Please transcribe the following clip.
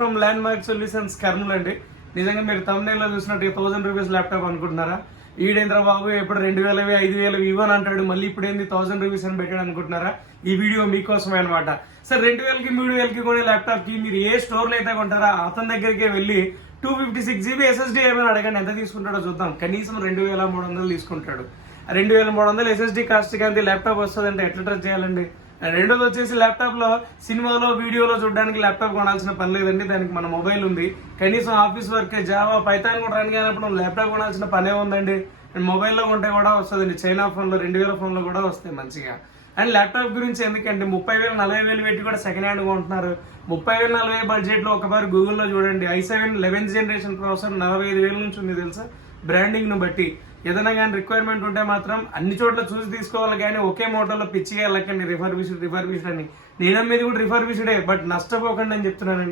From land mark solutions Kurnool అండి. నిజంగా మీరు తమ్నైల్ లో చూసినట్టు 1000 రూపీస్ ల్యాప్టాప్ అనుకుంటున్నారా? ఈడేంద్ర బాబు ఎప్పుడు 2000 5000 ఇవ్వని అంటాడు, మళ్ళీ ఇప్పుడు ఏంది 1000 రూపీస్ అని పెట్టాడు అనుకుంటున్నారా? ఈ వీడియో మీకోసమే అనమాట. సార్ 2000కి 3000కి కొనే ల్యాప్టాప్ కి మీరు ఏ స్టోర్ లో అయితే కొంటారా అతని దగ్గరికి వెళ్ళి 256 GB SSD ఏమైనా అడగండి, ఎంత తీసుకుంటాడో చూద్దాం. కనీసం 2300 తీసుకుంటాడు. 2300 SSD కాస్ట్ కానీ ల్యాప్టాప్ వస్తుందంటే ఎట్లా ట్రస్ట్ చేయాలండి? రెండోది వచ్చేసి ల్యాప్టాప్ లో సినిమాలో వీడియోలో చూడడానికి ల్యాప్టాప్ కొనాల్సిన పని లేదండి. దానికి మన మొబైల్ ఉంది. కనీసం ఆఫీస్ వర్క్ జావా పైథాన్ కూడా రన్ కానప్పుడు ల్యాప్టాప్ కొనాల్సిన పనే ఉందండి. అండ్ మొబైల్లో కొంటే కూడా వస్తుందండి. చైనా ఫోన్ లో 2000 ఫోన్ లో కూడా వస్తాయి మంచిగా. అండ్ ల్యాప్టాప్ గురించి ఎందుకంటే 30,000 40,000 పెట్టి కూడా సెకండ్ హ్యాండ్ కొంటున్నారు. 30,000 40,000 బడ్జెట్ లో ఒకసారి గూగుల్లో చూడండి. i7 11th జనరేషన్ ప్రాసెసర్ 45,000 నుంచి ఉంది తెలుసా. బ్రాండింగ్ ను బట్టి ఏదైనా కానీ రిక్వైర్మెంట్ ఉంటే మాత్రం అన్ని చోట్ల చూసి తీసుకోవాలి, కానీ ఒకే మోడల్లో పిచ్చిగా వెళ్ళకండి రిఫర్బిష్డ్ అని. నేను మీద కూడా రిఫర్బిష్డే, బట్ నష్టపోకండి అని చెప్తున్నానండి.